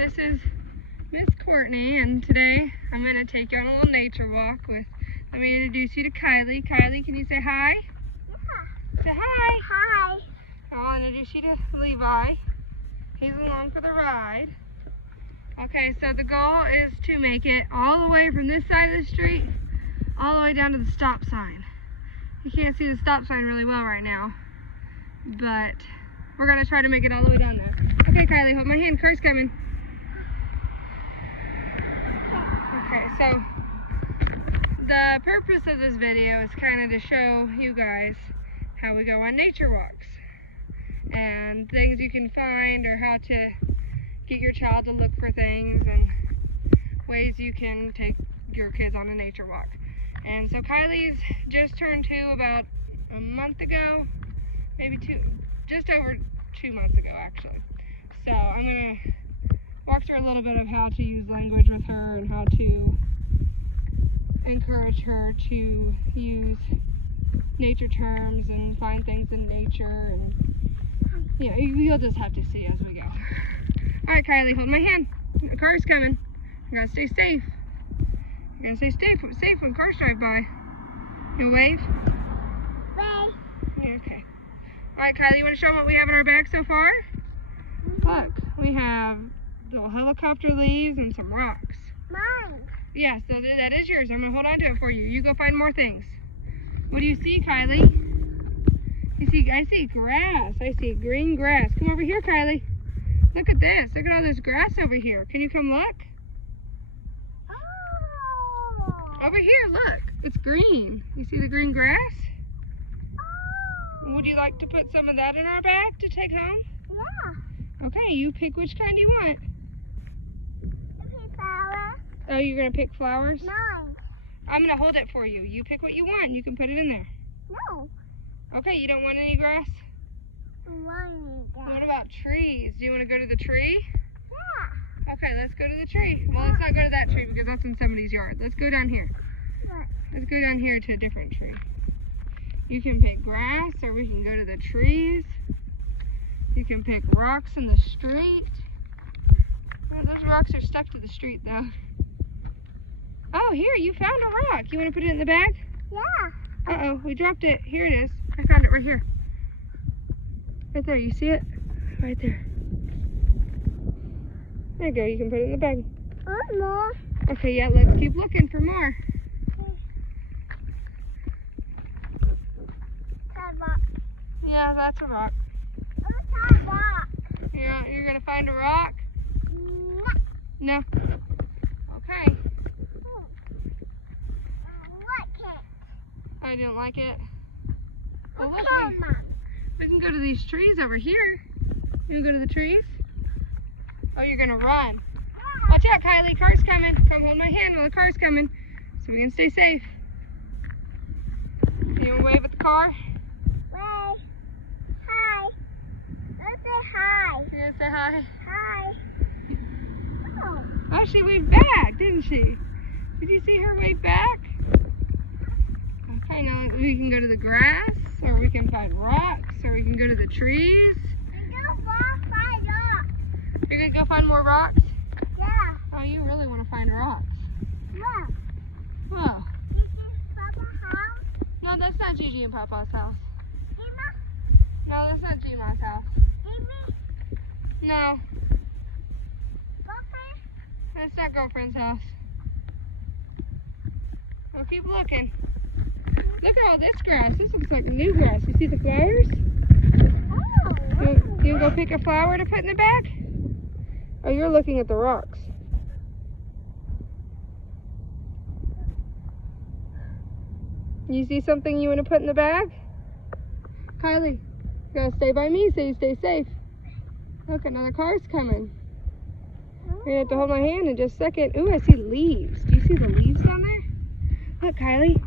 This is Miss Courtney, and today I'm going to take you on a little nature walk with, let me introduce you to Kylie. Kylie, can you say hi? Yeah. Say hi. Hi. I'll introduce you to Levi. He's along for the ride. Okay, so the goal is to make it all the way from this side of the street all the way down to the stop sign. You can't see the stop sign really well right now, but we're going to try to make it all the way down there. Okay, Kylie, hold my hand. Car's coming. Okay, so the purpose of this video is kind of to show you guys how we go on nature walks and things you can find, or how to get your child to look for things, and ways you can take your kids on a nature walk. And so Kylie's just turned 2 about a month ago, maybe just over 2 months ago actually. So I'm going to walk through a little bit of how to use language with her and how to encourage her to use nature terms and find things in nature, and yeah, you'll just have to see as we go. Alright, Kylie, hold my hand. The car's coming. You gotta stay safe. You gotta stay safe when cars drive by. You wave? Bye. Okay. Alright, Kylie, you want to show them what we have in our bag so far? Look, we have the helicopter leaves and some rocks. Mine. Yeah, so that is yours. I'm going to hold on to it for you. You go find more things. What do you see, Kylie? I see grass. I see green grass. Come over here, Kylie. Look at this. Look at all this grass over here. Can you come look? Oh. Over here, look. It's green. You see the green grass? Oh. Would you like to put some of that in our bag to take home? Yeah. Okay, you pick which kind you want. Okay, flower. Oh, you're going to pick flowers? Mine. I'm going to hold it for you. You pick what you want. You can put it in there. No. Okay, you don't want any grass? Mine. What about trees? Do you want to go to the tree? Yeah. Okay, let's go to the tree. Well, let's not go to that tree because that's in somebody's yard. Let's go down here. What? Let's go down here to a different tree. You can pick grass, or we can go to the trees. You can pick rocks in the street. Oh, those rocks are stuck to the street, though. Oh, here, you found a rock. You want to put it in the bag? Yeah. Uh-oh, we dropped it. Here it is. I found it right here. Right there, you see it? Right there. There you go, you can put it in the bag. One more. Okay, yeah, let's keep looking for more. That rock. Yeah, that's a rock. What's that rock? You're gonna find a rock? No. No. Okay. Like it. I don't like it. Well, look, Come on. we can go to these trees over here. You wanna go to the trees? Oh, you're gonna run. Watch out, Kylie, car's coming. Come hold my hand while the car's coming so we can stay safe. You wanna wave at the car? Wait. Hi. Let's say hi. You're gonna say hi? Hi. Oh. Oh, she waved back, didn't she? Did you see her wave back? Okay, now we can go to the grass, or we can find rocks, or we can go to the trees. You're gonna go find more rocks? Yeah. Oh, you really want to find rocks? Yeah. Whoa. This is Papa's house. No, that's not Gigi and Papa's house. Emma. No, that's not Gima's house. Amy. No, Papa. that's not girlfriend's house. Well, keep looking. Look at all this grass. This looks like new grass. You see the flowers? Oh. You go pick a flower to put in the bag? Oh, you're looking at the rocks. You see something you want to put in the bag? Kylie, you gotta stay by me so you stay safe. Look, another car's coming. You're gonna have to hold my hand in just a second. Ooh, I see leaves. Do you see the leaves down there? Look, Kylie.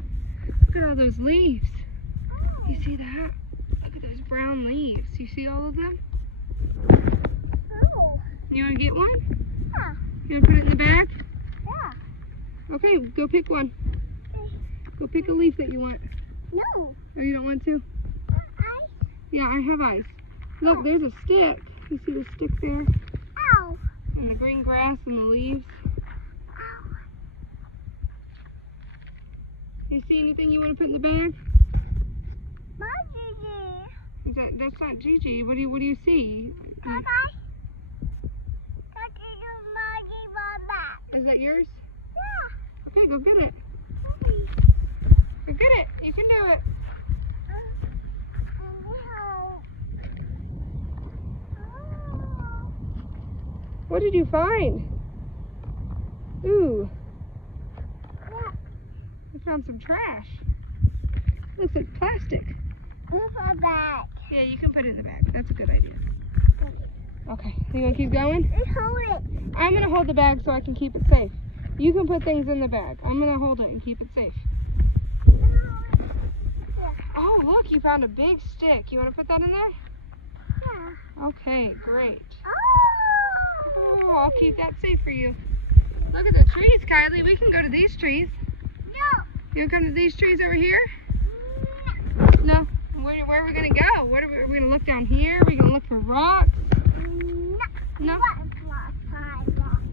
Look at all those leaves. You see that? Look at those brown leaves. You see all of them? Oh. You want to get one? Yeah. You want to put it in the bag? Yeah. Okay, go pick one. Go pick a leaf that you want. No. Or you don't want to? I Yeah, I have ice. Look, there's a stick. You see the stick there? Ow. And the green grass and the leaves. You see anything you want to put in the bag? That's not Gigi. What do you see? Is that yours? Yeah. Okay, go get it. Go get it. You can do it. What did you find? Ooh. I found some trash. Looks like plastic. Yeah, you can put it in the bag. That's a good idea. Okay, you want to keep going? Hold it. I'm going to hold the bag so I can keep it safe. You can put things in the bag. I'm going to hold it and keep it safe. Oh, look, you found a big stick. You want to put that in there? Yeah. Okay, great. Oh. Oh, I'll keep that safe for you. Look at the trees, Kylie. We can go to these trees. No. You want to come to these trees over here? No. Where are we going to go? Are we going to look down here? Are we going to look for rocks? No.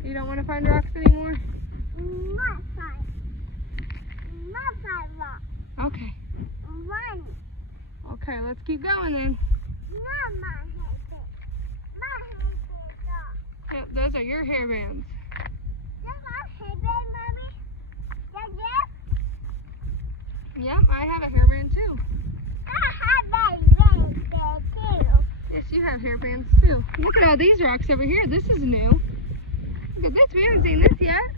You don't want to find rocks anymore? Okay. Okay, let's keep going then. Yep, those are your hairbands. Yep, I have a hairband too. Yes, you have hairbands too. Look at all these rocks over here. This is new. Look at this. We haven't seen this yet.